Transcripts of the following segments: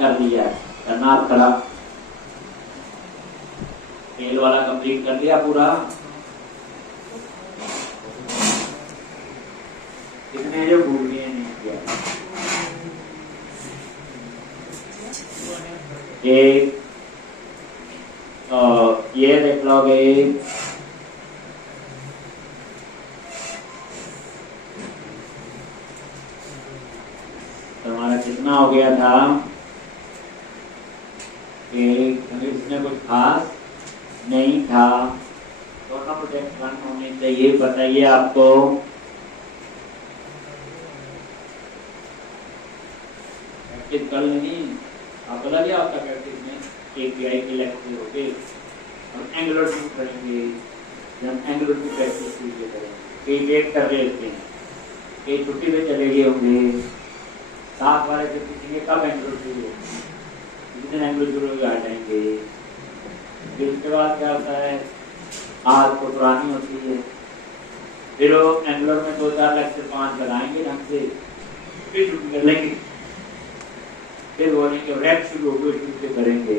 कर लिया है, करना खड़ा तेल वाला कंप्लीट कर लिया पूरा। कितने जो भूल गए नहीं किया। एक ये देख लोगे तुम्हारा कितना हो गया था कि इसमें कुछ खास नहीं था। दोनों प्रोजेक्ट रन होने चाहिए। बताइए आपको प्रैक्टिस कर लेनी आप लग गया आपका प्रैक्टिस में एपीआई के लेक्चर हो गए। हम एंगुलर 2 करेंगे। जब एंगुलर 2 प्रैक्टिस करेंगे कई वेट कर रहे होते हैं, कई छुट्टी पे चले गए होंगे, साथ वाले से पूछेंगे कब एंगुलर 2 हो, किस दिन एंगुलर 2 आ जाएंगे। फिर उसके बाद क्या होता है, आज को पुरानी होती है, फिर वो एंगुलर में 2-4 लेक्चर 5 लगाएंगे ढंग से, फिर छुट्टी कर लेंगे, फिर बोलेंगे रैप शुरू हो गए, शुरू से करेंगे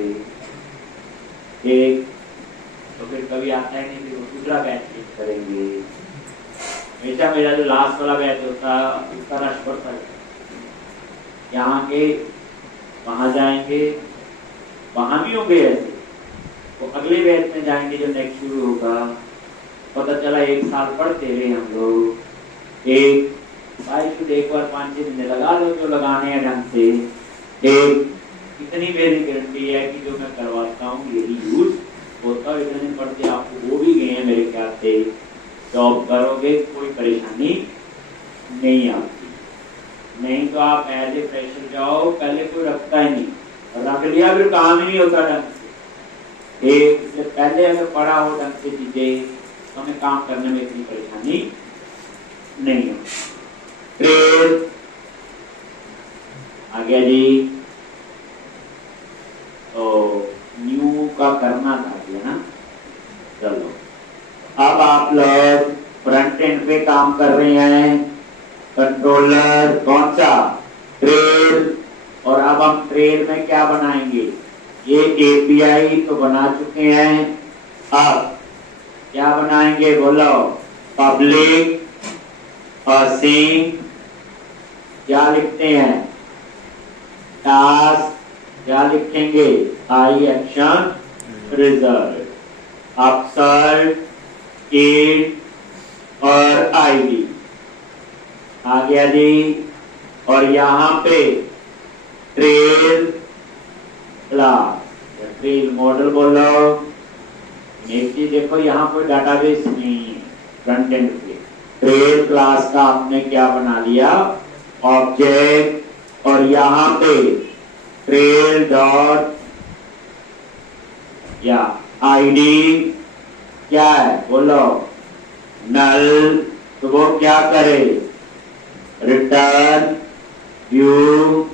एक, तो फिर कभी आता है नहीं, फिर वो दूसरा बैच करेंगे। हमेशा मेरा जो लास्ट वाला बैच होता है उसका रश पड़ता है, यहाँ के वहाँ जाएंगे, वहाँ भी होंगे ऐसे, तो अगले बैच में जाएंगे जो नेक्स्ट शुरू होगा। पता चला 1 साल पढ़ते रहे हम लोग, एक एक बार 5-6 महीने लगा लो जो लगाने हैं ढंग से। एक इतनी मेरी गारंटी है कि जो मैं करवाता हूँ यही यूज होता है। इतने पढ़ते आपको वो भी गए हैं मेरे ख्याल से। जॉब करोगे कोई परेशानी नहीं आती, नहीं तो आप एज ए फ्रेशर जाओ, पहले कोई रखता ही नहीं, रख लिया फिर काम ही नहीं होता ढंग से। एक से पहले अगर पढ़ा हो ढंग से चीजें तो हमें काम करने में इतनी परेशानी नहीं होती। ट्रेड आ गया जी, तो न्यू का करना था ना। चलो अब आप लोग फ्रंट एंड पे काम कर रहे हैं, कंट्रोलर कौन सा, ट्रेल। और अब हम ट्रेल में क्या बनाएंगे, ये एपीआई तो बना चुके हैं, अब क्या बनाएंगे बोलो, पब्लिक और सिंक क्या लिखते हैं, टास्क क्या लिखेंगे, आई एक्शन रिजल्ट, अपसर्ट एड और आईडी आ गया जी। और यहाँ पे ट्रेल क्लास, ट्रेल मॉडल बोलो। एक चीज देखो, यहाँ कोई डाटाबेस नहीं है फ्रंट एंड पे। ट्रेल क्लास का आपने क्या बना लिया, ऑब्जेक्ट, और यहाँ पे ट्रेल डॉट या आईडी क्या है बोलो, नल। तो वो क्या करे, रिटर्न व्यू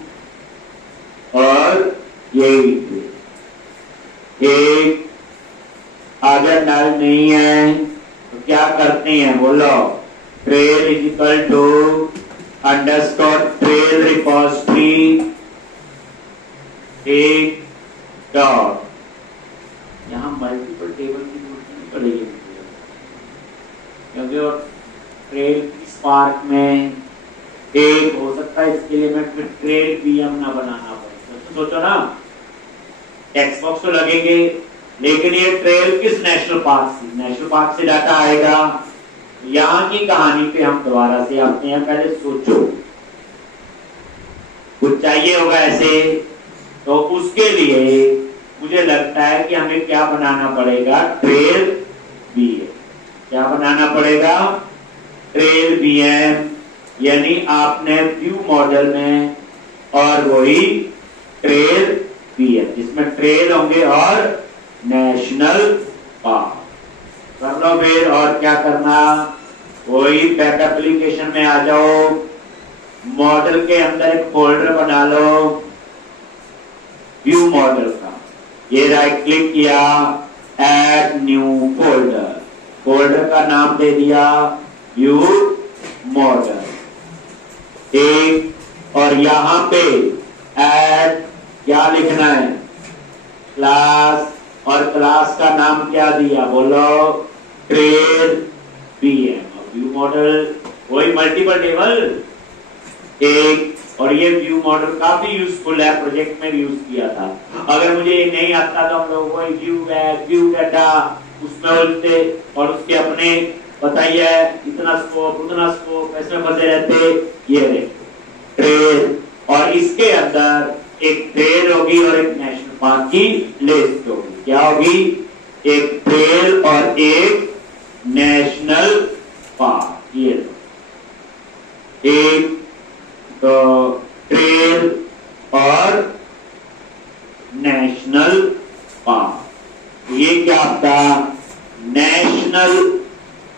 और यही एक। अगर नल नहीं है तो क्या करते हैं बोलो, trail is equal to underscore trail repository एक डॉट। यहां मल्टीपल टेबल की जरूरत नहीं पड़ेगी, क्योंकि वो ट्रेल स्पार्क में एक हो सकता है, इसके लिए मैं फिर ट्रेल पीएम ना बनाना पड़े। तो सोचो ना, टेक्स्ट बॉक्स तो लगेंगे, लेकिन ये ट्रेल किस नेशनल पार्क से डाटा आएगा। यहाँ की कहानी पे हम दोबारा से आते हैं, पहले सोचो कुछ चाहिए होगा ऐसे, तो उसके लिए मुझे लगता है कि हमें क्या बनाना पड़ेगा, ट्रेल बीएम। क्या बनाना पड़ेगा, ट्रेल बीएम, यानी आपने व्यू मॉडल में और वही ट्रेल बीएम जिसमें ट्रेल होंगे और नेशनल पार्क कर लो फिर। और क्या करना, वही पैक एप्लीकेशन में आ जाओ, मॉडल के अंदर एक फोल्डर बना लो व्यू मॉडल का। ये राइट क्लिक किया, ऐड न्यू फोल्डर, फोल्डर का नाम दे दिया व्यू मॉडल एक। और यहां पे ऐड क्या क्या लिखना है, क्लास, और क्लास का नाम क्या दिया बोलो, ट्रेड बीएम। व्यू मॉडल वही मल्टीपल टेबल एक, और ये व्यू मॉडल काफी यूजफुल है, प्रोजेक्ट में यूज किया था। अगर मुझे ये नहीं आता तो हम लोग वही व्यू बैग, व्यू डाटा उसमें बोलते, और उसके अपने बताइए इतना स्कोप उतना स्कोप, ऐसे फंसे रहते। ये रे ट्रेल, और इसके अंदर एक ट्रेल होगी और एक नेशनल पार्क की लिस्ट होगी। क्या होगी, एक ट्रेल और एक नेशनल पार्क। ये एक तो ट्रेल और नेशनल पार्क, ये क्या आपका नेशनल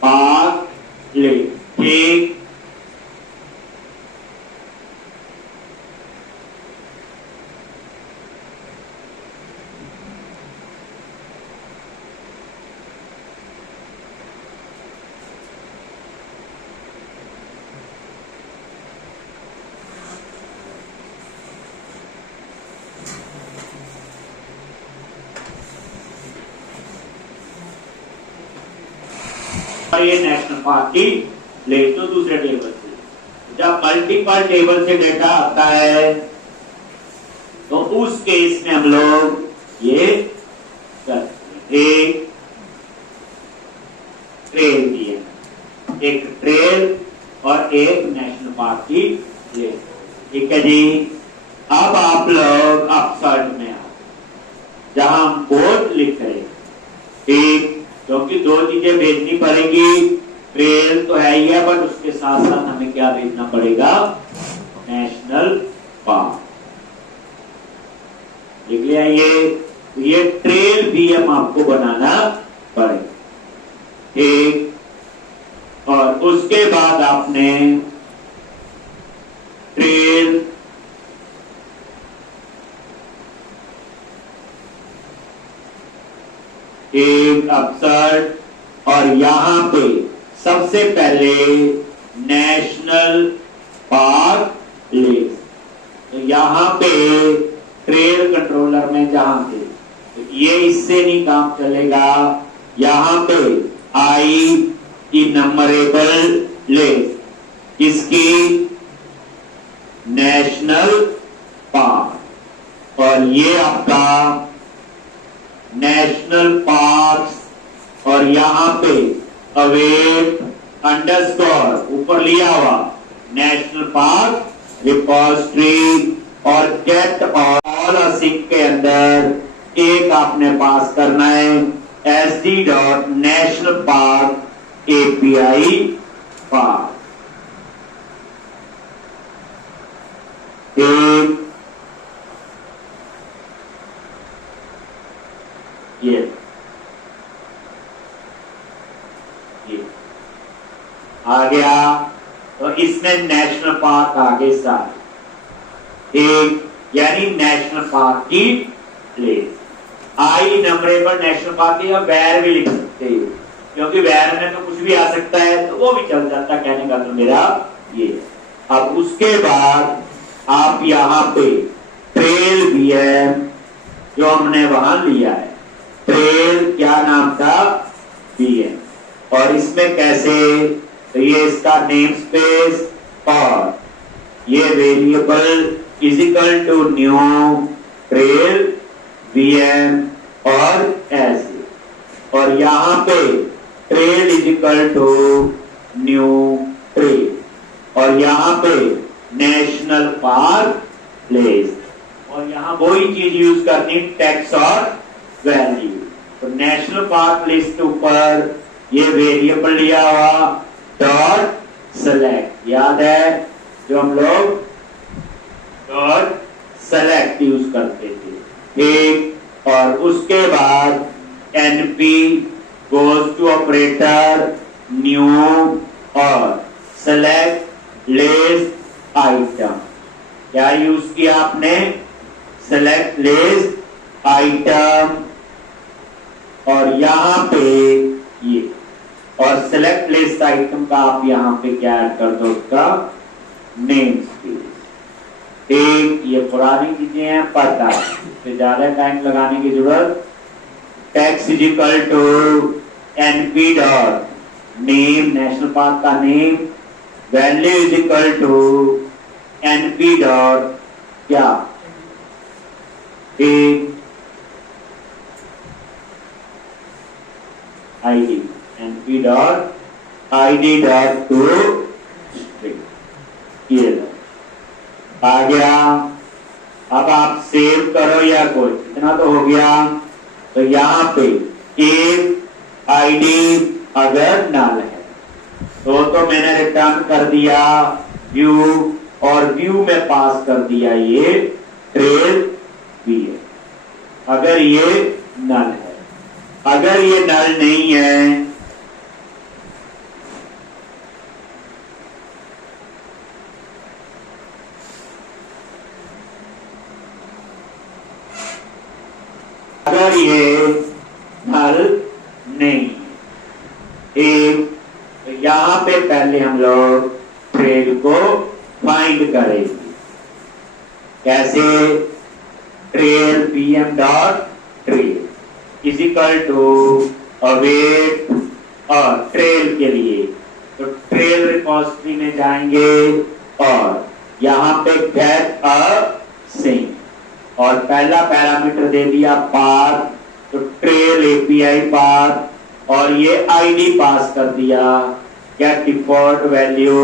पार्क ले, ठीक। ये नेशनल पार्क की ले तो दूसरे टेबल से, जब मल्टीपल टेबल से डेटा आता है तो उस केस में हम लोग ये करते हैं, एक ट्रेल दिए, एक ट्रेल और एक नेशनल पार्क की ले, ठीक है जी। अब आप लोग अपसर्ट में आओ, जहां हम बोर्ड लिख रहे, ठीक, क्योंकि दो चीजें भेजनी पड़ेगी, ट्रेल तो है ही है, बट उसके साथ साथ हमें क्या भेजना पड़ेगा, नेशनल पार्क। लिख लिया ये ट्रेल भी हम आपको बनाना पड़ेगा, ठीक। और उसके बाद आपने ट्रेल एक अपसर्ट, और यहां पे सबसे पहले नेशनल पार्क लिस्ट। तो यहां पे ट्रेल कंट्रोलर में जहां पे तो ये इससे नहीं काम चलेगा, यहां पे आई इनमरेबल लिस्ट, इसकी नेशनल पार्क, और ये आपका नेशनल पार्क्स, और यहां पे अवेट अंडरस्कोर ऊपर लिया हुआ नेशनल पार्क रिपोजिटरी, और गेट ऑल असिंक के अंदर एक आपने पास करना है sd dot national park API park, एक ये आ गया। तो इसमें नेशनल पार्क आगे सारे एक, यानी नेशनल पार्क की प्लेस, आई नंबरेबल नेशनल पार्क, या वैर भी लिख सकते हो, क्योंकि वैर में तो कुछ भी आ सकता है, तो वो भी चल जाता, कहने का तो मेरा ये। अब उसके बाद आप यहाँ पे ट्रेल भी है जो हमने वहां लिया है, ट्रेल क्या नाम था, बीएम, और इसमें कैसे, तो ये इसका नेम स्पेस, और ये variable is equal to new trail BM, और ऐसे, और यहां पे trail is equal to new trail, और यहां पे नेशनल पार्क प्लेस, और यहां वही चीज यूज करनी, टेक्स्ट और वैल्यू। तो नेशनल पार्क लिस्ट के ऊपर ये वेरिएबल लिया हुआ डॉट सेलेक्ट, याद है जो हम लोग डॉट सेलेक्ट यूज करते थे, ठीक। और उसके बाद NP goes to operator new, और सेलेक्ट लिस्ट आइटम, क्या यूज किया आपने, सेलेक्ट लिस्ट आइटम, और यहां पे ये, और सेलेक्ट लिस्ट आइटम का आप यहां पे क्या ऐड कर दो, उसका नेम स्पेस, ठीक, ये पुरानी चीजें हैं, पता है, तो ज्यादा टाइम लगाने की जरूरत। Text is equal to NP dot name, national park का name, value is equal to NP dot क्या, ठीक, ID, NP dot ID dot to string, ये आ गया। अब आप सेव करो या कोई, इतना तो हो गया। तो यहां पे एक आईडी अगर नल है तो मैंने रिटर्न कर दिया व्यू, और व्यू में पास कर दिया ये ट्रेल भी है, अगर ये नल है। अगर ये नल नहीं है अगर ये नल नहीं, एक, तो यहां पे पहले हम लोग ट्रेल को फाइंड करेंगे। कैसे? Trail pm dot trail is equal to await, और ट्रेल के लिए तो ट्रेल रिपोजिटरी में जाएंगे और यहां पे गेट अ सिंक, और पहला पैरामीटर दे दिया पाथ, तो ट्रेल एपीआई पाथ, और ये आईडी पास कर दिया, क्या डिफॉल्ट वैल्यू।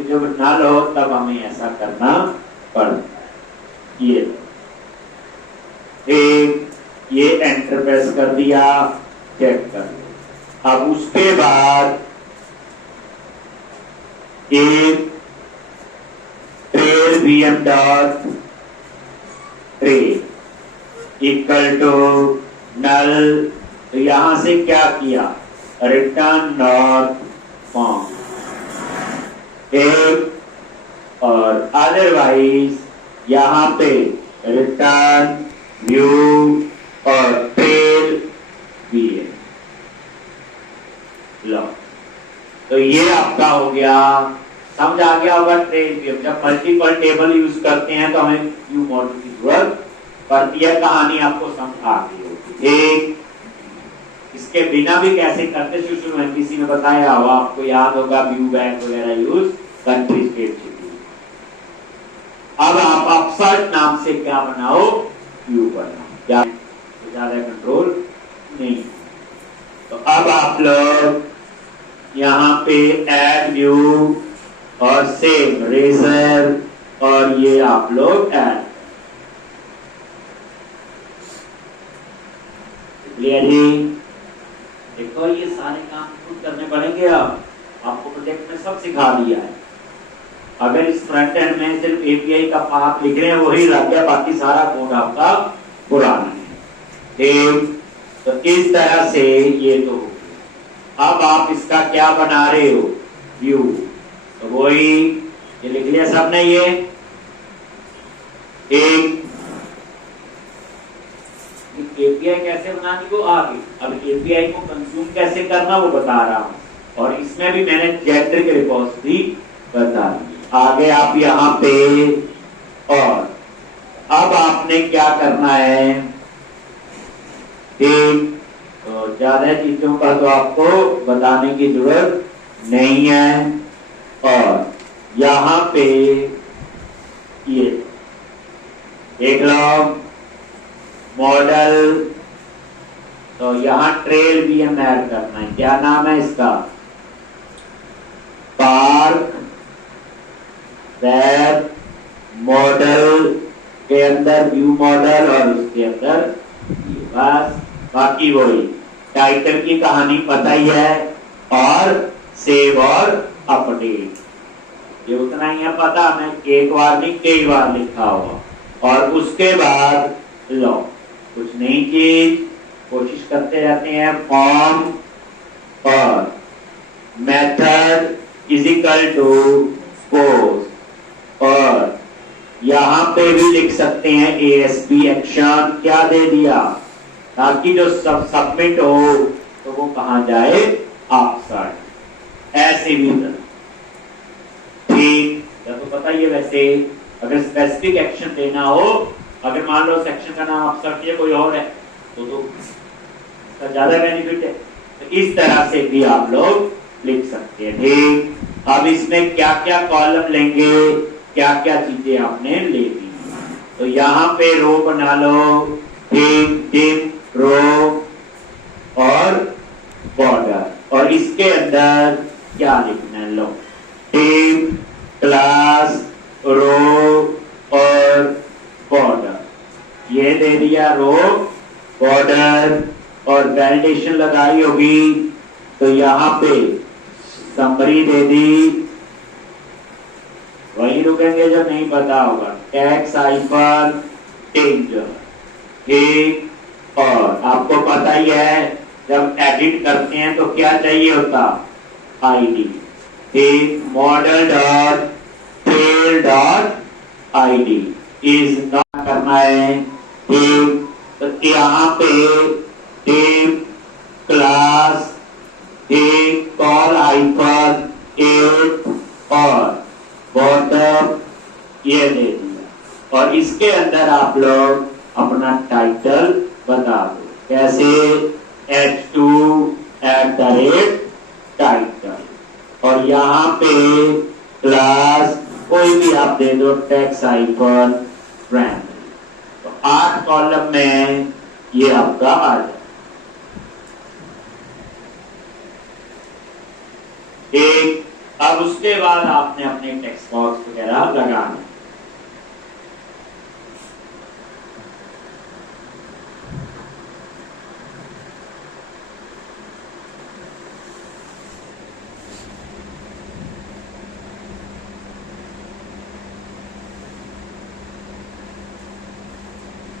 जब नल हो तब हमें ऐसा करना पड़ता है। ये एंटर प्रेस कर दिया, चेक कर लिया। अब उसके बाद एक trail VM dot trail equal to null, तो यहां से क्या किया, रिटर्न नॉट फाउंड, एक, और अदरवाइज यहां पे रिटर्न व्यू और ट्रेल भी है। लो, तो ये आपका हो गया, समझ आ गया होगा। ट्रेल व्यू, जब मल्टीपल टेबल यूज करते हैं तो हमें व्यू मॉडल की जरूरत पड़ती है। कहानी आपको समझ आ गई होगी। एक, इसके बिना भी कैसे करते, शुरू में किसी ने बताया हो, आपको याद होगा, व्यू बैक वगैरह यूज कंट्री स्टेट सिटी। अब आप अपसर्ट नाम से क्या बनाओ, व्यू बनाओ, क्या तो ज्यादा कंट्रोल नहीं। तो अब आप लोग यहां पे ऐड व्यू और सेम रेजर, और ये आप लोग ऐड लिया जी। देखो ये सारे काम खुद करने पड़ेंगे। अब आपको प्रोजेक्ट में सब सिखा दिया है। अगर इस फ्रंट एंड में सिर्फ एपीआई का पाथ लिख रहे हैं वही रह गया, बाकी सारा कोड आपका पुराना है। ठीक, तो इस तरह से ये तो हो गया। अब आप इसका क्या बना रहे हो, व्यू, तो वही ये लिख लिया सबने। ये एक एपीआई कैसे बनानी वो आगे, अब एपीआई को कंज्यूम कैसे करना वो बता रहा हूं, और इसमें भी मैंने जेनेरिक रिपोजिटरी बता दी। आगे आप यहां पे, और अब आपने क्या करना है, ठीक, तो ज्यादा चीजों का तो आपको बताने की जरूरत नहीं है। और यहां पे ये देख लो मॉडल, तो यहां ट्रेल भी हम ऐड करना है। क्या नाम है इसका, पार्क वेब मॉडल के अंदर व्यू मॉडल, और उसके अंदर बस, बाकी वही टाइटल की कहानी पता ही है, और सेव और अपडेट, ये उतना ही है पता, मैं एक बार नहीं कई बार लिखा हुआ। और उसके बाद लो कुछ नई चीज कोशिश करते रहते हैं, फॉर्म और method is equal to post, और यहां पे भी लिख सकते हैं एएसपी एक्शन, क्या दे दिया, ताकि जो सब सबमिट हो तो वो कहां जाए, आप साइड, ऐसे भी ठीक। पता ही है वैसे अगर स्पेसिफिक एक्शन देना हो, अगर मान लो सेक्शन का नाम आप सर्च किया कोई और है तो इसका ज्यादा बेनिफिट है। तो इस तरह से भी आप लोग लिख सकते हैं। ठीक, अब इसमें क्या क्या कॉलम लेंगे, क्या क्या चीजें आपने ले ली। तो यहाँ पे रो बना लो, ठीक, डिम रो और बॉर्डर, और इसके अंदर क्या लिखना है, लो डिम क्लास रो और बॉर्डर, ये दे दिया रो बॉर्डर और वैलिडेशन लगाई होगी। तो यहाँ पे समरी दे दी, वही रुकेंगे जो नहीं पता होगा, टैक्स हाइफन डेंजर। ठीक, और आपको पता ही है जब एडिट करते हैं तो क्या चाहिए होता, आईडी। ठीक, model dot tail dot ID is not करना है। ठीक, तो यहाँ पे टेप क्लास एक कॉल हाइफन 8 और बॉटम ये दे दिया, और इसके अंदर आप लोग अपना टाइटल बता दो, कैसे h2 टाइटल, और यहाँ पे क्लास कोई भी आप दे दो टैक्स हाइफन प्राइमरी। तो 8 कॉलम में ये आपका आ जाए। एक, अब उसके बाद आपने अपने टेक्स्ट बॉक्स वगैरह लगाना।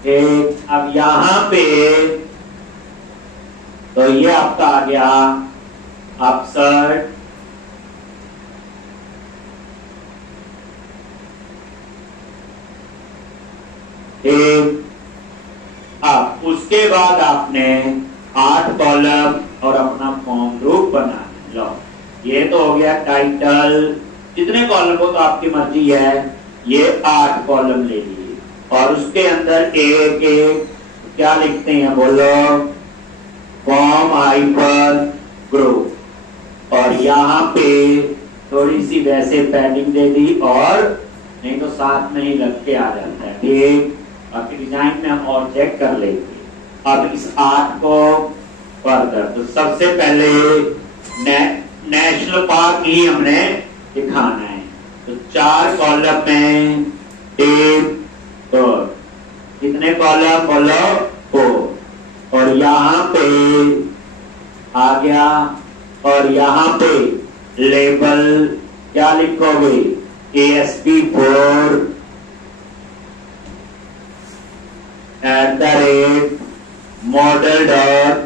एक, अब यहां पे तो ये आपका आ गया अपसर्ट, अब उसके बाद आपने 8 कॉलम और अपना फॉर्म ग्रुप बना लो। ये तो हो गया टाइटल, जितने कॉलम हो तो आपकी मर्जी है, ये 8 कॉलम ले लिए, और उसके अंदर एक एक क्या लिखते हैं बोलो, फॉर्म हाइफन ग्रुप, और यहाँ पे थोड़ी सी वैसे पैडिंग दे दी, और नहीं तो साथ में ही लग के आ जाता है। ठीक, आपके डिजाइन में हम और चेक कर लेंगे। अब इस 8 को फर्दर, तो सबसे पहले नेशनल पार्क ही हमने दिखाना है, तो 4 कॉलम में टेप, तो कितने कॉलम बोलो 4, और यहाँ पे आ गया, और यहाँ पे लेबल क्या लिखोगे, ASP4 model dot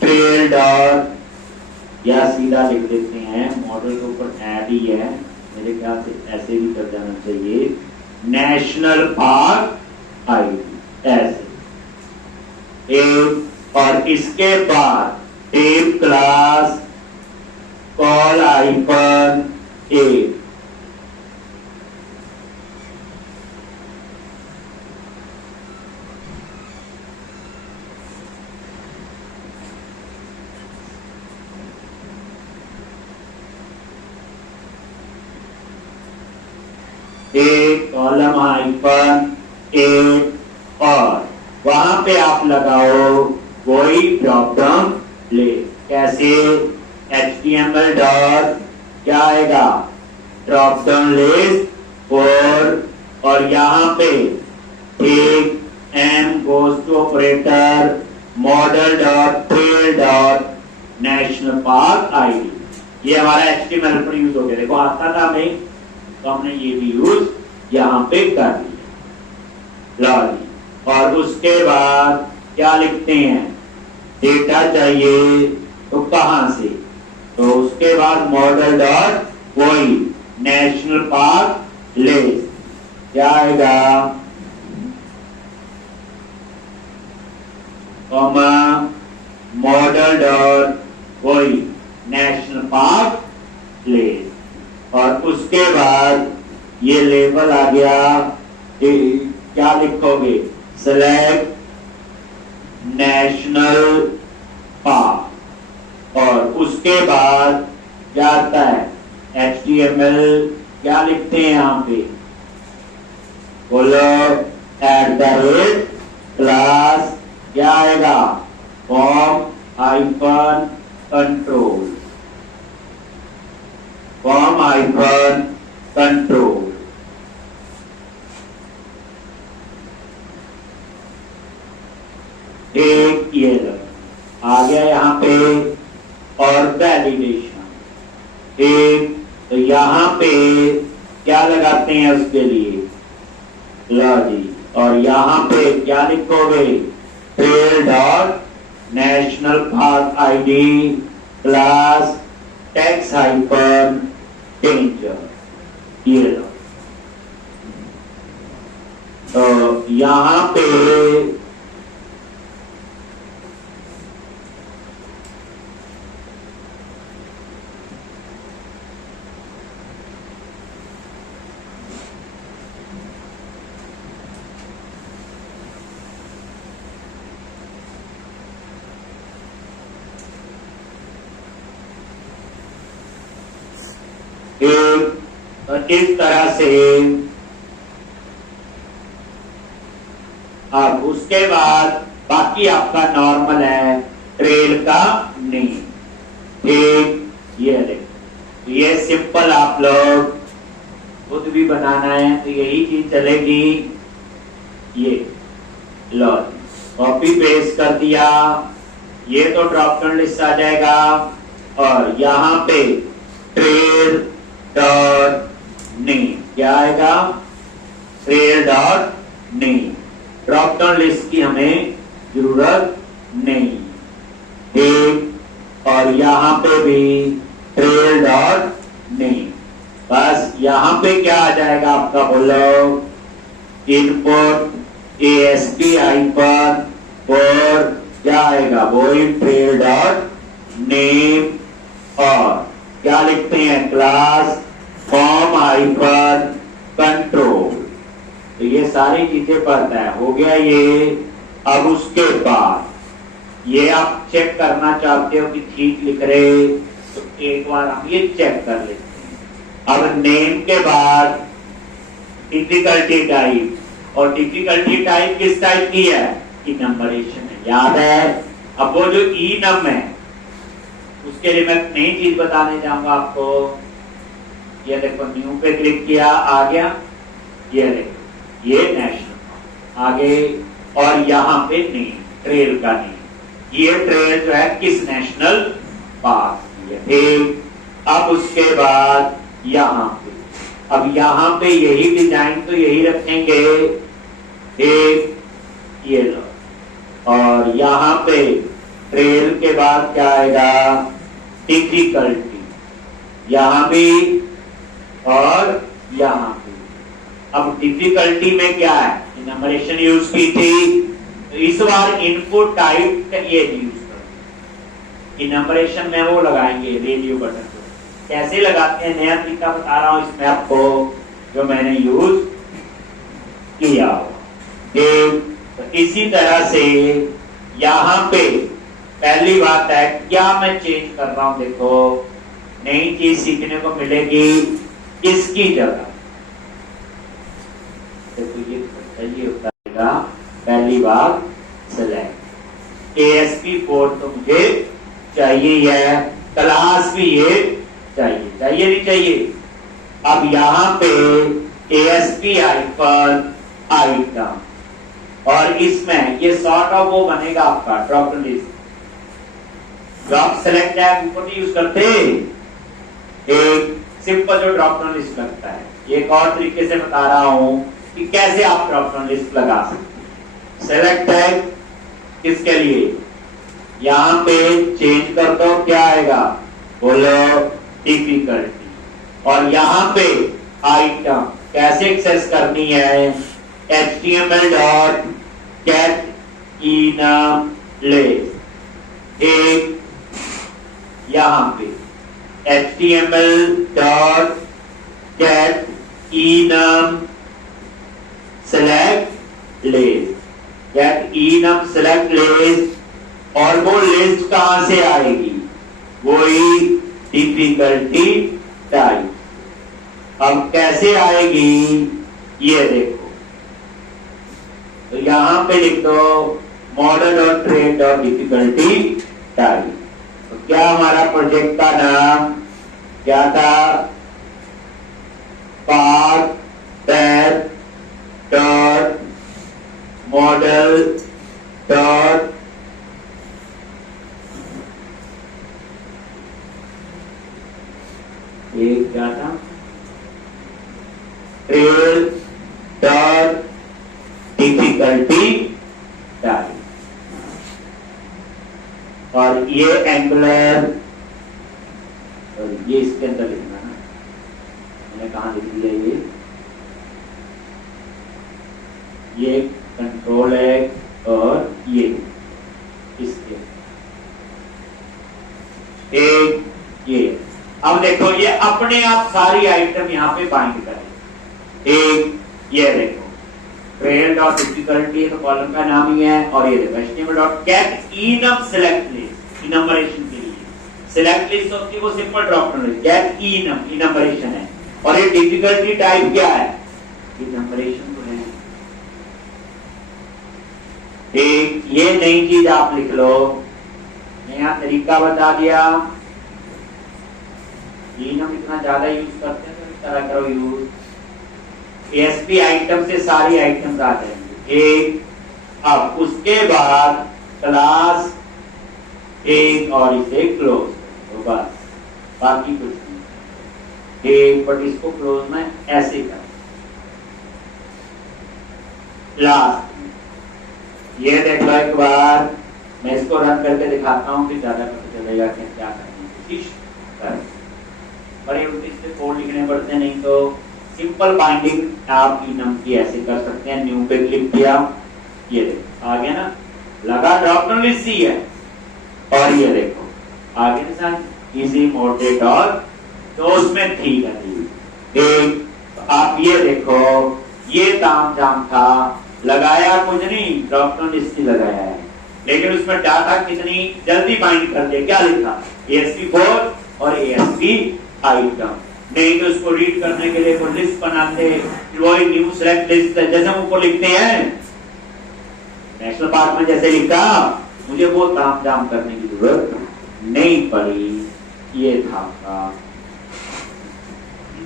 trail dot, या सीधा लिख देते हैं, मॉडल के ऊपर ऐड ही है, मेरे ख्याल से ऐसे भी कर जाना चाहिए, नेशनल पार्क आईडी ऐसे एक, और इसके बाद टेप क्लास कॉल हाइफन 8, एक कॉलम हाइफन 8, और वहां पे आप लगाओ वही ड्रॉप डाउन ले, कैसे HTML डॉट क्या आएगा, ड्रॉप डाउन लिस्ट 4, और यहाँ पे एक M goes to operator model dot trail dot national park ID, ये हमारा HTML पर यूज हो गया। देखो आता था हमें, तो हमने ये भी यूज यहाँ पे कर दिया। और उसके बाद क्या लिखते हैं, डेटा चाहिए तो कहां से, तो उसके बाद मॉडल डॉट वही नेशनल पार्क लिस्ट, क्या आएगा, कॉमा मॉडल डॉट वही नेशनल पार्क लिस्ट, और उसके बाद ये लेबल आ गया, क्या लिखोगे, सेलेक्ट नेशनल पार्क, और उसके बाद क्या आता है HTML, क्या लिखते हैं यहाँ पे, बोलो @ क्लास, क्या आएगा, form hyphen control, form hyphen control. एक ये आ गया यहाँ पे, और वैलिडेशन एक, तो यहाँ पे क्या लगाते हैं उसके लिए, लॉजिक, और यहाँ पे क्या लिखोगे, trail dot national park ID class text hyphen danger, ये लो। तो यहाँ पे इस तरह से, अब उसके बाद बाकी आपका नॉर्मल है ट्रेल का नेम, ठीक, ये देखो, ये सिंपल आप लोग खुद भी बनाना है तो यही चीज चलेगी, ये लो कॉपी पेस्ट कर दिया, ये तो ड्रॉप डाउन लिस्ट आ जाएगा, और यहाँ पे ट्रेल डॉट नेम क्या आएगा, trail dot name, drop down list की हमें जरूरत नहीं, ठीक, और यहाँ पे भी ट्रेल डॉट नेम, बस यहाँ पे क्या आ जाएगा आपका, बोलो इनपुट ASP हाइफन और क्या आएगा, वही ट्रेल डॉट नेम, और क्या लिखते हैं, क्लास फॉर्म हाइफन कंट्रोल, तो ये सारी चीजें पढ़ता है, हो गया ये। अब उसके बाद ये आप चेक करना चाहते हो कि ठीक लिख रहे, तो एक बार हम ये चेक कर लेते हैं। अब नेम के बाद डिफिकल्टी टाइप, और डिफिकल्टी टाइप किस टाइप की है, इनम्बरेशन है, याद है। अब वो जो इनम है उसके लिए मैं नई चीज बताने जाऊंगा आपको, ये देखो न्यू पे क्लिक किया, आ गया, ये देखो ये नेशनल आगे, और यहाँ पे नेम, ट्रेल का नेम, ये ट्रेल जो है किस नेशनल पार्क की है, ठीक। अब उसके बाद यहाँ पे, अब यहाँ पे यही डिजाइन तो यही रखेंगे, ठीक, ये लो, और यहाँ पे ट्रेल के बाद क्या आएगा, डिफिकल्टी, यहाँ भी और यहाँ भी। अब डिफिकल्टी में क्या है, नंबरेशन यूज की थी, तो इस बार इनपुट टाइप ये यूज करो, नंबरेशन में वो लगाएंगे रेडियो बटन को, कैसे लगाते हैं नया तरीका बता रहा हूं इसमें आपको, जो मैंने यूज किया, तो इसी तरह से यहाँ पे पहली बात है, क्या मैं चेंज कर रहा हूं, देखो नई चीज सीखने को मिलेगी इसकी जगह, देखो ये सही होता है, पहली बात सेलेक्ट ASP4 तो मुझे चाहिए है, क्लास भी ये चाहिए, चाहिए नहीं चाहिए। अब यहाँ पे ASP हाइफन आइटम, और इसमें ये सॉर्ट ऑफ वो बनेगा आपका ड्रॉप डाउन लिस्ट, जो आप सेलेक्ट टैब ऊपर नहीं यूज करते, एक सिंपल जो ड्रॉप डाउन लिस्ट लगता है, एक और तरीके से बता रहा हूं कि कैसे आप ड्रॉप डाउन लिस्ट लगा सकते। सेलेक्ट टैग किसके लिए, यहाँ पे चेंज कर दो, क्या आएगा, बोलो डिफिकल्टी, और यहाँ पे आइटम कैसे एक्सेस करनी है, HTML dot get enum list, एक यहाँ पे HTML dot gate enum select list, get enum select list, और वो लिस्ट कहां से आएगी? वही डिफिकल्टी टाइप। अब कैसे आएगी ये देखो, तो यहां पे लिख दो मॉडल और ट्रेड और डिफिकल्टी टाइप। तो क्या हमारा प्रोजेक्ट का नाम क्या था? Path path dot model dot एक क्या था? Trade dot difficulty type. और ये एंगुलर, और ये इसके अंदर लिखना ना, मैंने कहा लिख दिया ये कंट्रोल है, और ये इसके एक ये। अब देखो ये अपने आप सारी आइटम यहां पे बाइंड करें। एक ये देखो ट्रेल डॉट डिफिकल्टी तो कॉलम का नाम ही है, और ये देखो HTML dot get enum select list, enumeration के लिए सेलेक्ट लिस्ट होती है वो simple drop down list, get enum enumeration है, और ये डिफिकल्टी टाइप क्या है? इनम्बरेशन तो है। एक ये नई चीज आप लिख लो, नया तरीका बता दिया। इनम इतना ज्यादा यूज करते हैं तो इस तरह करो यूज। एएसपी आइटम से सारी आइटम्स आ जाएंगे एक। अब उसके बाद क्लास एक और इसे क्लोज तो बस, बाकी कुछ नहीं एक, बट इसको क्लोज में ऐसे कर। लास्ट ये देख लो एक बार, मैं इसको रन करके दिखाता हूं कि ज्यादा पता चलेगा कि क्या करने की कोशिश कर। बड़े इससे कोड लिखने पड़ते हैं, नहीं तो सिंपल बाइंडिंग आप इनम की ऐसे कर सकते हैं। न्यू पे क्लिक किया, ये देखो आ गया ना, लगा ड्रॉप डाउन लिस्ट सी है, और ये देखो आगे ना सर इजी मोडेड और तो उसमें ठीक है एक। तो आप ये देखो ये ताम जाम था, लगाया कुछ नहीं, ड्रॉप डाउन लिस्ट ही लगाया है, लेकिन उसमें डाटा कितनी जल्दी बाइंड कर दे। क्या लिखा? ASP4 और ASP आइटम। नहीं तो उसको रीड करने के लिए कोई लिस्ट बनाते, वही न्यू सेलेक्ट लिस्ट जैसे हम ऊपर लिखते हैं नेशनल पार्क में जैसे लिखा, मुझे वो ताम जाम करने की जरूरत नहीं पड़ी। ये था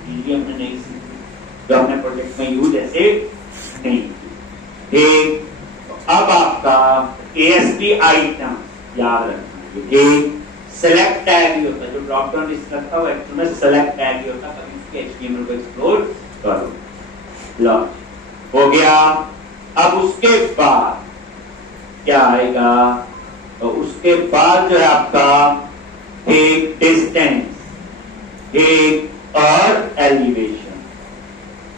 हमने नहीं जो हमने प्रोजेक्ट में यूज ऐसे नहीं की। एक तो अब आपका ASP आइटम याद रखना है। सेलेक्ट टैग ही होता है, जो ड्रॉप डाउन लिस्ट रखता है एक्चुअली में सेलेक्ट टैग ही होता है, कभी उसके HTML को एक्सप्लोर करो। लो हो गया। अब उसके बाद क्या आएगा? तो उसके बाद जो है आपका एक डिस्टेंस एक और एलिवेशन।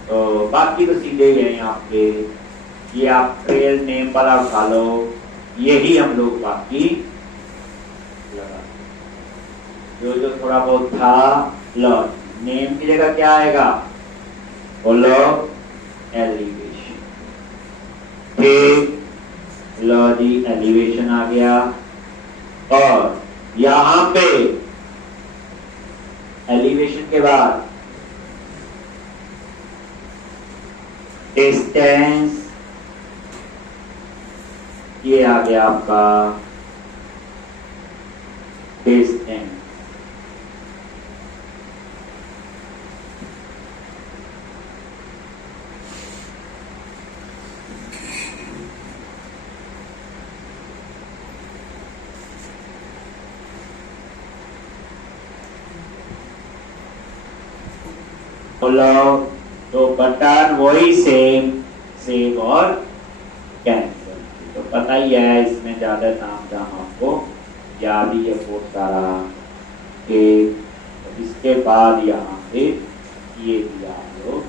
तो बाकी तो सीधे ही है यहाँ पे, ये आप ट्रेल नेम वाला उठा लो, यही हम लोग बाकी लगा जो थोड़ा बहुत था। लो नेम की जगह क्या आएगा? बोलो एलिवेशन। ठीक, लो जी एलिवेशन आ गया। और यहां पे एलिवेशन के बाद डिस्टेंस, ये आ गया आपका डिस्टेंस। बोलो तो बटन वही सेव और कैंसिल। तो पता ही है इसमें ज्यादा नाम जाम आपको याद ही है बहुत सारा। तो इसके बाद यहाँ पे ये दिया लो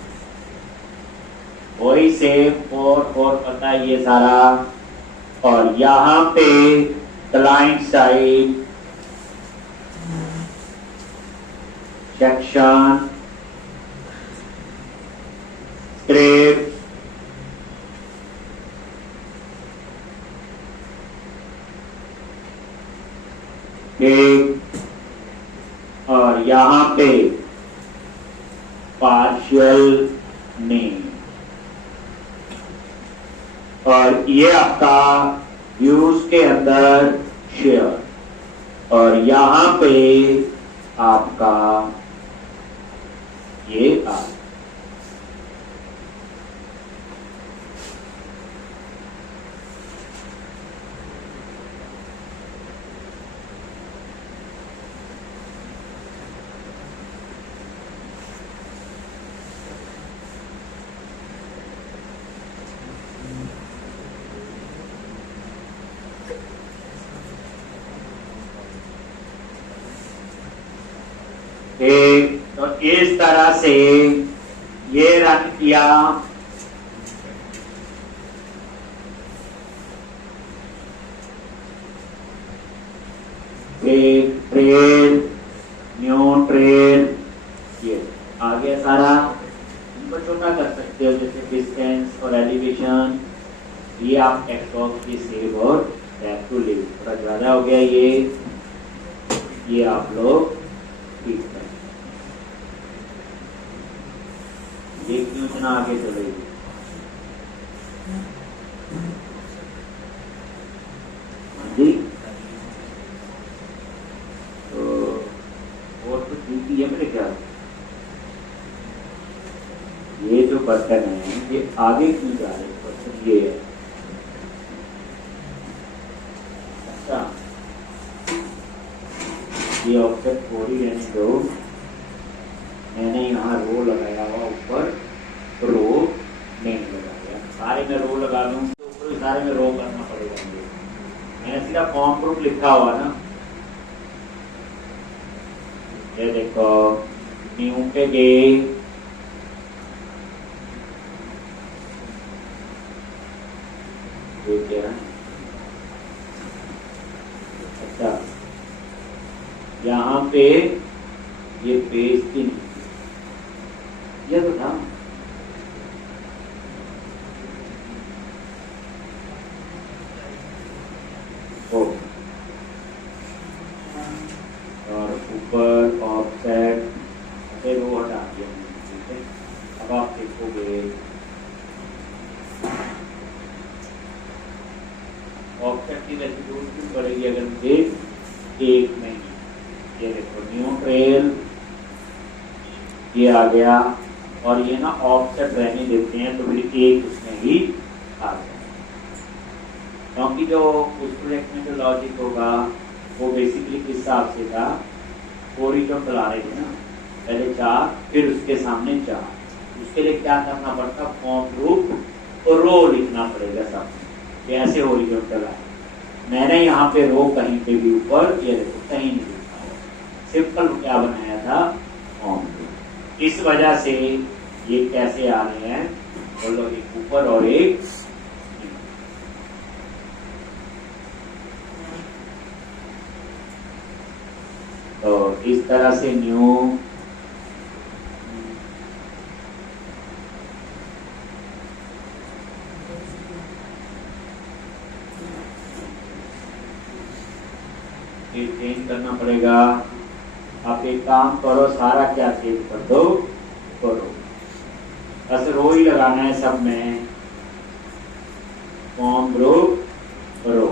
वही सेव और पता है ये सारा। और यहाँ पे क्लाइंट साइड सेक्शन ट्रेड, एक, और यहां पे पार्शियल नेम, और ये आपका व्यूज के अंदर शेयर, और यहां पे आपका ये आ एक, तो इस तरह से ये रन किया, एक ट्रेड, न्यू ट्रेड, ये आ गया सारा। इनको छोटा कर सकते हो, जैसे डिस्टेंस और एलिवेशन, ये आप टेक्स्ट बॉक्स की सेव और टैब टू लीव, थोड़ा ज्यादा हो गया ये आप लोग ठीक करें। ये क्यों इतना आगे चलेगी? जी, तो और तो ठीक ही है मेरे ख्याल। ये जो बटन है ये आगे क्यों जा रहे हैं? बटन ये है, अच्छा ये ऑब्जेक्ट थोड़ी रहने दो। मैंने यहाँ रो लगाया हुआ, ऊपर रो नेम लगाया, सारे में रो लगा लूँ तो ऊपर सारे में रो करना पड़ेगा मुझे। मैंने सीधा फॉर्म ग्रुप लिखा हुआ ना, ये देखो न्यू पे गए, ये क्या है? अच्छा यहाँ पे ये पेज की ये तो था, और ऊपर ऑफसेट से रो हटा दिया, ठीक है। अब आप देखोगे ऑफसेट की वैल्यू क्यों पड़ेगी अगर मुझे एक नहीं, ये देखो न्यू ट्रेल ये आ गया, और ये ना ऑफसेट रहने देते हैं तो फिर एक उसमें ही आ गया, क्योंकि जो उस प्रोजेक्ट में जो लॉजिक होगा वो बेसिकली किस हिसाब से था, हॉरिजॉन्टल आ रहे थे ना, पहले 4 फिर उसके सामने 4, उसके लिए क्या करना पड़ता, फॉर्म ग्रुप और रो लिखना पड़ेगा सब, कैसे हॉरिजॉन्टल आए। मैंने यहाँ पे रो कहीं पे भी ऊपर, ये देखो कहीं नहीं लिखा है, सिंपल क्या बनाया था फॉर्म ग्रुप। इस वजह से ये कैसे आ रहे हैं, बोलो एक ऊपर और एक, तो इस तरह से न्यू चेंज करना पड़ेगा। आप एक काम करो, सारा क्या चेंज कर दो, करो बस रो ही लगाना है सब में, फॉर्म ग्रुप रो,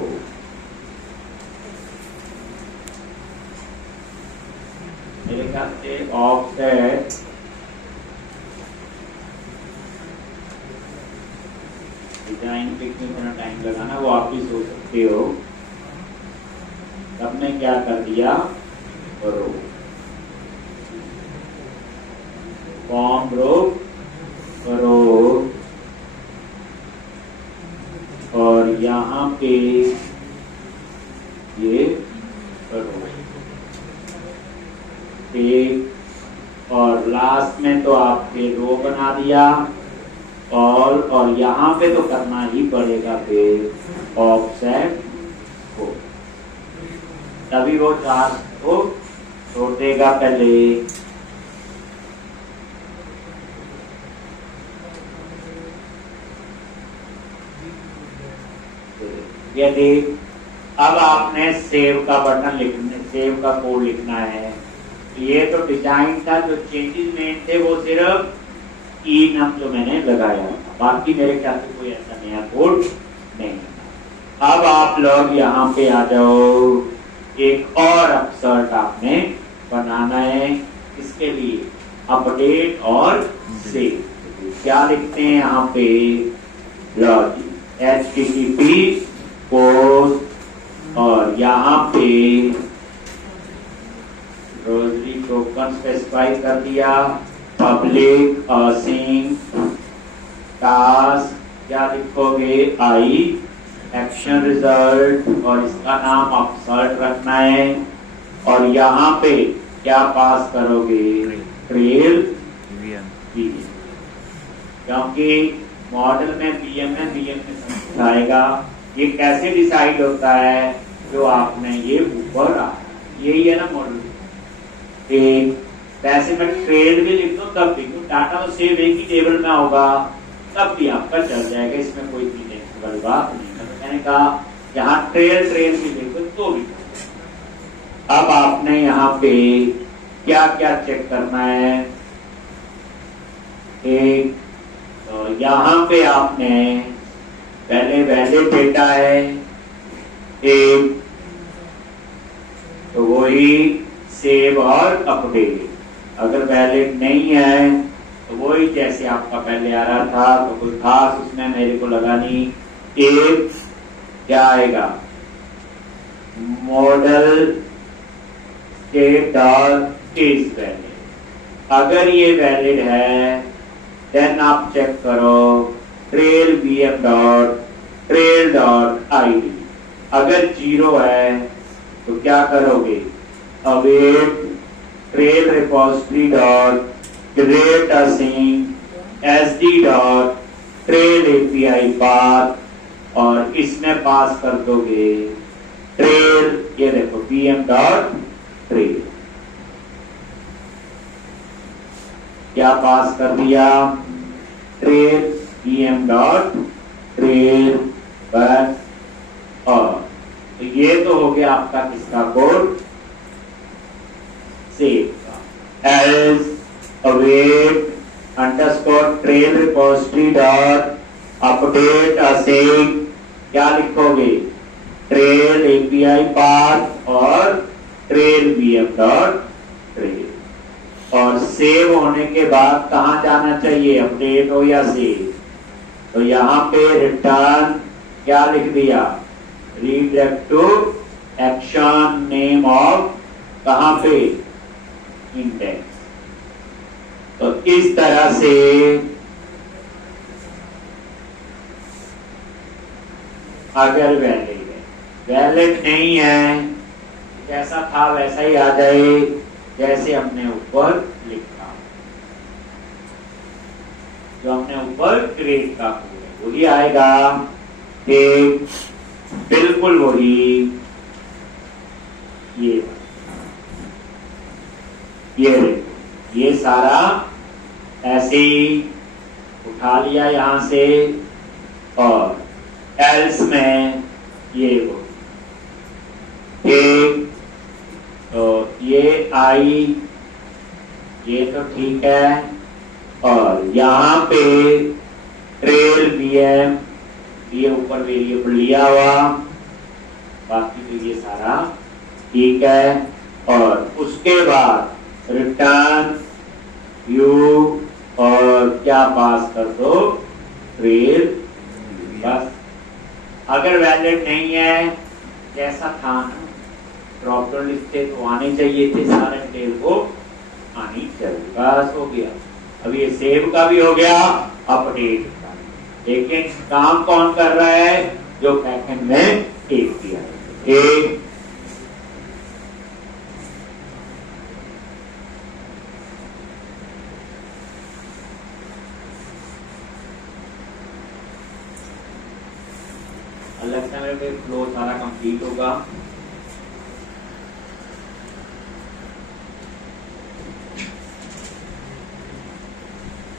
मेरे ख्याल से ऑफसेट डिजाइन पे क्यों इतना टाइम लगाना, वो आप भी सोच सकते हो। सबने क्या कर दिया, रो फॉर्म ग्रुप रो, और यहाँ पे ये रो एक, और लास्ट में तो आपके रो बना दिया और यहाँ पे तो करना ही पड़ेगा फिर ऑफसेट को, तभी वो 4 को छोड़ देगा पहले। ये देख, अब आपने सेव का बटन लिखना, सेव का कोड लिखना है। ये तो डिजाइन था, जो चेंजेस मेन थे वो सिर्फ ई नम जो मैंने लगाया था, बाकी मेरे ख्याल से कोई ऐसा नया कोड नहीं। अब आप लोग यहाँ पे आ जाओ, एक और अपसर्ट आपने बनाना है। इसके लिए अपडेट और सेव, क्या लिखते हैं यहाँ पे, लॉजिक HTTP पोस्ट, और यहाँ पे रोजरी टोकन स्पेसिफाई कर दिया, पब्लिक असिंक टास्क, क्या लिखोगे, आई एक्शन रिजल्ट, और इसका नाम अपसर्ट रखना है। और यहाँ पे क्या पास करोगे, ट्रेल VM, क्योंकि मॉडल में BM में समझाएगा। ये कैसे डिसाइड होता है, जो आपने ये ऊपर यही है ना मॉडल। वैसे मैं ट्रेल भी लिख दूं तब भी, डाटा तो सेव एक ही टेबल में होगा, तब भी आपका चल जाएगा, इसमें कोई भी टेंशन बात नहीं। मैंने कहा यहाँ ट्रेल भी लिखो तो भी। अब आपने यहाँ पे क्या क्या चेक करना है, एक तो यहाँ पे आपने पहले वैलिड डेटा है एक, तो वही सेव और अपडेट। अगर वैलिड नहीं है तो वही जैसे आपका पहले आ रहा था, तो कुछ खास उसमें मेरे को लगा नहीं। एक क्या आएगा, model state dot is valid. अगर ये वैलिड है देन आप चेक करो trail VM dot trail dot ID। अगर 0 है तो क्या करोगे, await trail repository dot create async SD dot trail API path, और इसमें पास कर दोगे ट्रेल, ये देखो VM डॉट ट्रेल, क्या पास कर दिया, ट्रेल VM डॉट ट्रेल, बस। और तो ये तो हो गया आपका किसका कोड, सेव का। Else await underscore trail repository dot update async, क्या लिखोगे, ट्रेल API पाथ और ट्रेल VM डॉट ट्रेल। और सेव होने के बाद कहां जाना चाहिए, अपडेट हो या सेव, तो यहाँ पे रिटर्न क्या लिख दिया, redirect to action name of, कहां पे, इंडेक्स। तो इस तरह से अगर वैलिड है, वैलिड नहीं है, जैसा था वैसा ही आ जाए जैसे हमने ऊपर लिखा, जो हमने ऊपर क्रिएट का कोड है वही आएगा, एक बिल्कुल वही। ये सारा ऐसे ही उठा लिया यहां से, और एल्स में ये वो एक, तो ये आई, ये तो ठीक है। और यहाँ पे ट्रेल VM, ये ऊपर वेरिएबल लिया हुआ, बाकी तो ये सारा ठीक है। और उसके बाद रिटर्न यू, और क्या पास कर दो, ट्रेल, बस। अगर वैलिड नहीं है, जैसा था ना, ड्रॉप डाउन लिस्ट थे तो आने चाहिए थे, सारे टेल को आनी चाहिए, बस हो गया। अब ये सेव का भी हो गया, अपडेट का, लेकिन काम कौन कर रहा है, जो बैकएंड में एक दिया एक। लगता है मेरे फ्लो सारा कंप्लीट होगा।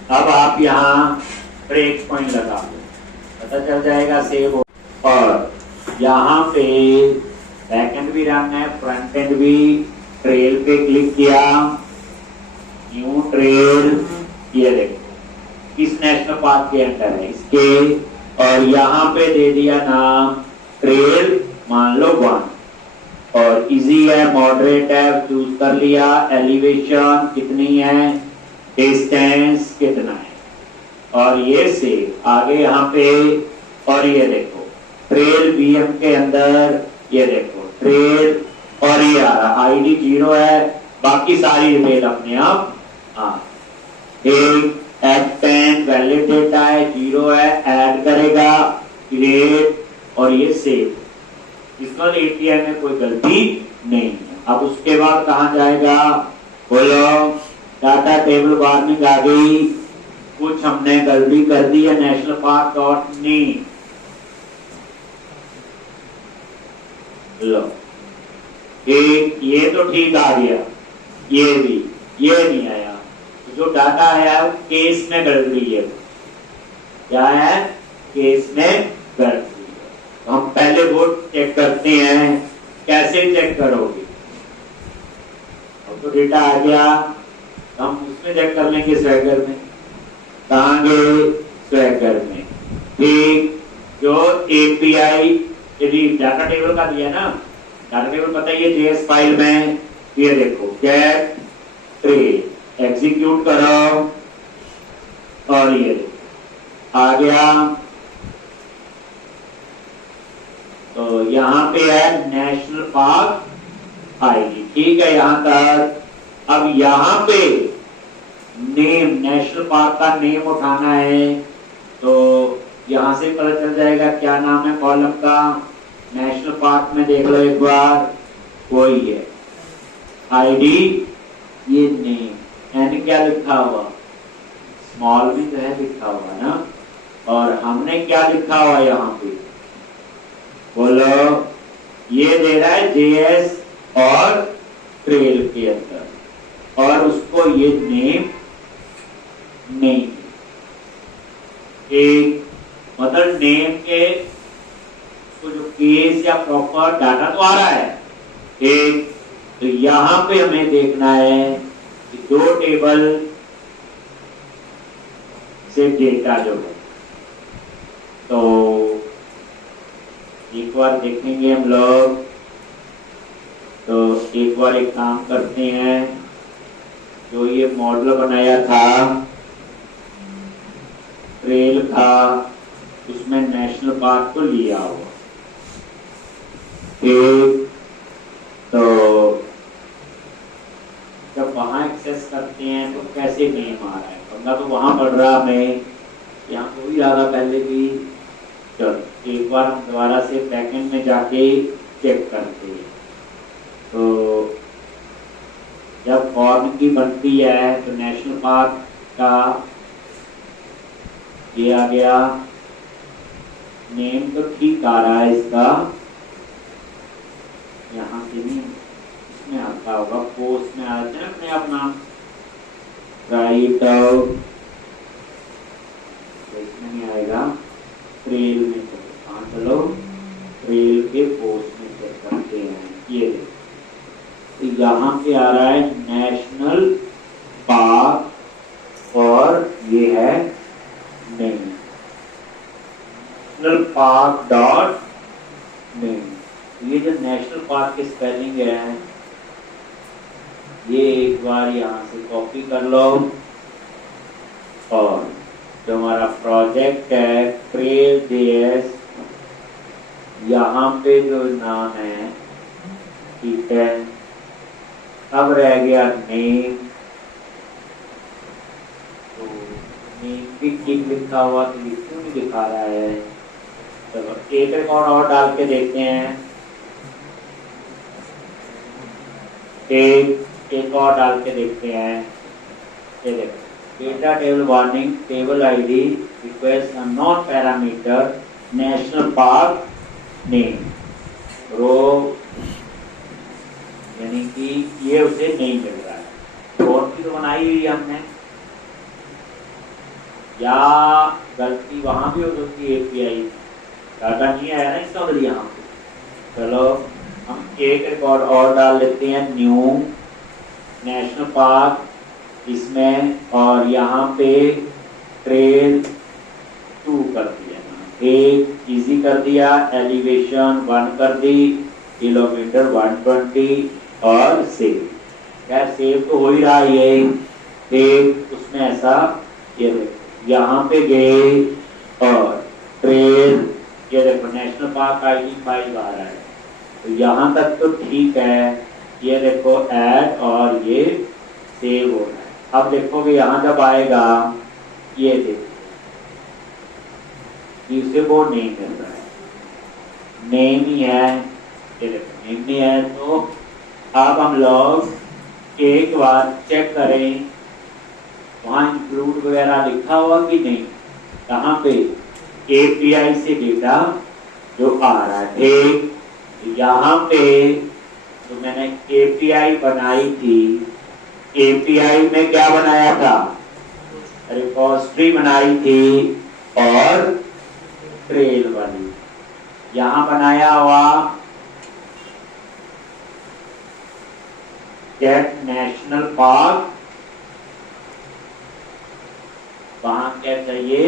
अब आप यहाँ ब्रेक पॉइंट लगा दो, पता चल जाएगा सेव हो। और यहाँ पे बैक एंड भी रन है, फ्रंट एंड भी। ट्रेल पे क्लिक किया, न्यू ट्रेल, ये देखो इस नेशनल पार्क के अंदर है इसके, और यहाँ पे दे दिया नाम ट्रेल, मान लो 1, और इजी है, मॉडरेट है, चूज कर लिया। एलिवेशन कितनी है, डिस्टेंस कितना है, और ये से आगे यहाँ पे, और ये देखो ट्रेल बीएम के अंदर, ये देखो ट्रेल, और ये आ रहा आईडी 0 है, बाकी सारी डिटेल अपने आप। हाँ, एक F10 वैलिड डेटा है, 0 है, ऐड करेगा, क्रिएट, और ये सेव। इसका एपीआई में कोई गलती नहीं है। अब उसके बाद कहाँ जाएगा, बोलो, डाटा टेबल वार्निंग आ गई, कुछ हमने गलती कर दी है, नेशनल पार्क डॉट नेम, लो एक ये तो ठीक आ गया, ये भी, ये नहीं आया, तो जो डाटा आया है केस में गड़बड़ी है। क्या है, केस में गड़बड़ी है। तो हम पहले वो चेक करते हैं, कैसे चेक करोगे, अब तो डेटा आ गया, हम उसमें चेक कर लेंगे स्वैगर में। कहाँ गए, स्वैगर में, ठीक। जो एपीआई यदि डाटा टेबल का दिया ना, डाटा टेबल पता है, ये जेएस फाइल में, ये देखो गेट ट्रेल, एग्जीक्यूट करो, और ये आ गया। तो यहाँ पे है नेशनल पार्क आईडी, ठीक है यहाँ तक। अब यहाँ पे नेम, नेशनल पार्क का नेम उठाना है, तो यहां से पता चल जाएगा क्या नाम है कॉलम का। नेशनल पार्क में देख लो एक बार, कोई है आईडी, ये नेम, एन क्या लिखा हुआ, स्मॉल में तो है लिखा हुआ ना, और हमने क्या लिखा हुआ यहाँ पे, बोलो, ये दे रहा है जेएस और ट्रेल के अंदर, और उसको ये नेम नहीं, एक मतलब नेम के तो जो केस या प्रॉपर डाटा तो आ रहा है एक, तो यहां पे हमें देखना है कि दो टेबल से डेटा जो है, तो एक बार देखेंगे हम लोग। तो एक बार एक काम करते हैं, जो ये मॉडल बनाया था ट्रेल का, उसमें नेशनल पार्क को लिया हुआ, ठीक। तो जब वहां एक्सेस करते हैं तो कैसे नेम आ रहा है, पंगा तो वहां बढ़ रहा हमें, यहाँ को भी ज्यादा पहले भी। चलो एक बार हम दोबारा से बैकएंड में जाके चेक करते हैं। तो जब फॉर्म की बनती है तो नेशनल पार्क का ये आ गया, नेम तो ठीक आ रहा है इसका, यहाँ से नहीं, इसमें आता होगा, पोस्ट में आते हैं अपने आप नाम, राइट आउट, इसमें नहीं आएगा, ट्रेल में चलो, ट्रेल के पोस्ट में चेक करते हैं। ये तो यहाँ पे आ रहा है नेशनल पार्क, और ये है name, national park dot name. ये जो नेशनल पार्क की स्पेलिंग है, ये एक बार यहाँ से कॉपी कर लो, और जो हमारा प्रोजेक्ट है ट्रेल जेएस, यहाँ पे जो नाम है, ठीक है, अब रह गया नेम, तो नेम भी ठीक लिखा हुआ, तो ये क्यों नहीं दिखा रहा है। चलो एक रिकॉर्ड और डाल के देखते हैं, एक और डाल के देखते हैं। ये देखो, data table warning, table ID request non parameter, national park name, row, यानी कि ये उसे नहीं मिल रहा है। और भी तो बनाई हुई हमने, या गलती वहां भी हो सकती है एपीआई, डाटा नहीं आया ना इसका मतलब यहाँ पे। चलो हम एक रिकॉर्ड और डाल लेते हैं, न्यू नेशनल पार्क इसमें, और यहाँ पे ट्रेल 2 कर दिया, एक इजी कर दिया, एलिवेशन 1 कर दी, किलोमीटर 120 और सेव। यार सेव तो हो ही रहा है ये, सेव उसमें ऐसा ये देखो यहाँ पे गए और ट्रेल ये देखो नेशनल पार्क ID 5 आ रहा है, तो यहाँ तक तो ठीक है। ये देखो ऐड और ये सेव हो रहा है। अब देखोगे यहाँ जब आएगा ये देखो इसे वो नेम मिल रहा है, नेम ही है, ये देखो नेम नहीं है। तो अब हम लोग एक बार चेक करें वहां इंक्लूड वगैरह लिखा हुआ कि नहीं, कहाँ पे API से डेटा जो आ रहा है। ठीक यहाँ पे तो मैंने API बनाई थी, API में क्या बनाया था, रिपोजिटरी बनाई थी और ट्रेल वाली यहाँ बनाया हुआ गेट नेशनल पार्क, वहां क्या चाहिए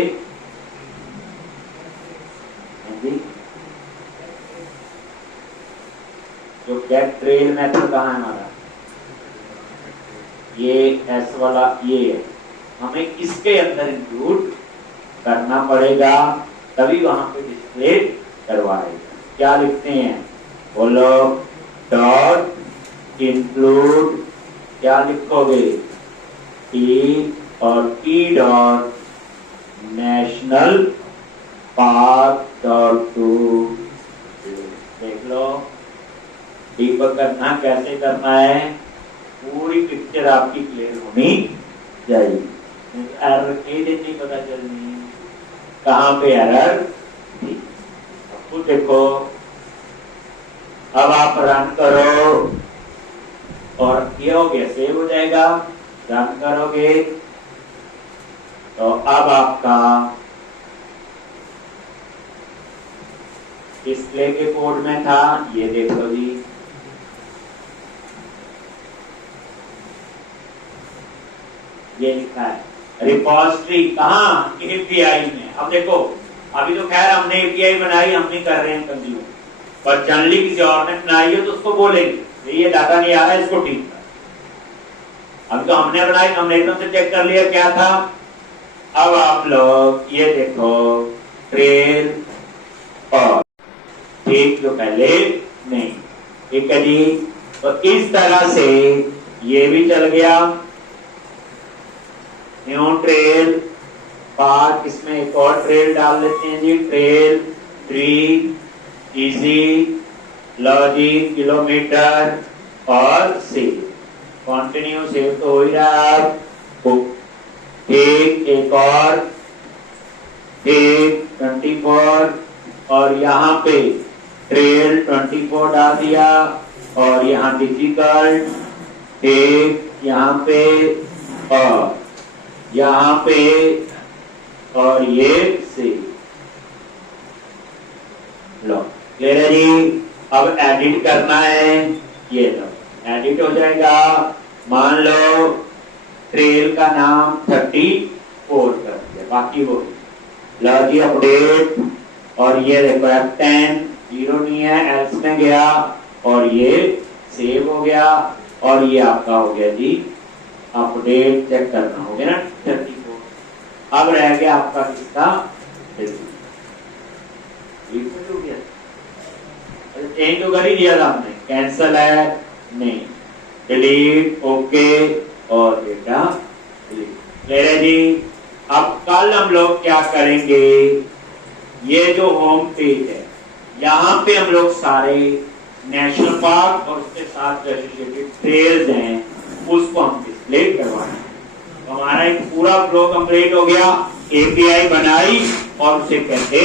जो गेट ट्रेल मेथड कहाँ है हमारा, ये एस वाला ये है, हमें इसके अंदर इंक्लूड करना पड़ेगा तभी वहां पे डिस्प्ले करवाएगा। क्या लिखते हैं बोलो, डॉट इंक्लूड, क्या लिखोगे टी और T dot national park dot to. देख लो डीबग करना कैसे करना है, पूरी पिक्चर आपकी क्लियर होनी चाहिए। एरर के दिन नहीं पता चलनी कहाँ पे एरर थी। अब देखो अब आप रन करो और ये हो गया, सेव हो जाएगा। रन करोगे तो अब आपका डिस्प्ले के कोड में था, ये देखो जी ये लिखा है रिपोजिटरी, कहाँ API में। अब देखो अभी तो खैर हमने API बनाई, हम नहीं कर रहे हैं कंज्यूम, पर जनरली किसी और ने बनाई है तो उसको बोलेंगे ये डाटा नहीं आ रहा है, इसको ठीक कर। अब तो हमने बनाई, हमने एकदम से चेक कर लिया क्या था। अब आप लोग ये देखो ट्रेल और ठीक जो पहले नहीं, ठीक है जी। तो इस तरह से ये भी चल गया न्यू ट्रेल पार्क, इसमें एक और ट्रेल डाल लेते हैं जी, ट्रेल 3 इजी लॉजिक किलोमीटर और सेव, कंटिन्यू सेव तो हो ही रहा है। एक और 24 और यहाँ पे ट्रेल 24 डाल दिया और यहाँ डिफिकल्ट यहाँ पे और यहाँ पे और ये से लो क्लियर है जी। अब एडिट करना है, ये लो एडिट हो जाएगा। मान लो ट्रेल का नाम 34 कर दिया, बाकी वो लो जी अपडेट, और ये देखो F10 0 नहीं है, एल्स में गया और ये सेव हो गया और ये आपका हो गया जी अपडेट। चेक करना हो गया ना 34। अब रह गया आपका किसका, चेंज तो कर ही दिया था हमने, कैंसल है नहीं, डिलीट ओके और डेटा डिलीट। क्लियर है जी। अब कल हम लोग क्या करेंगे, ये जो होम पेज है यहाँ पे हम लोग सारे नेशनल पार्क और उसके साथ जो एसोसिएटेड ट्रेल्स हैं उसको हम डिस्प्ले करवाएंगे। तो हमारा एक पूरा फ्लो कंप्लीट हो गया, API बनाई और उसे कहते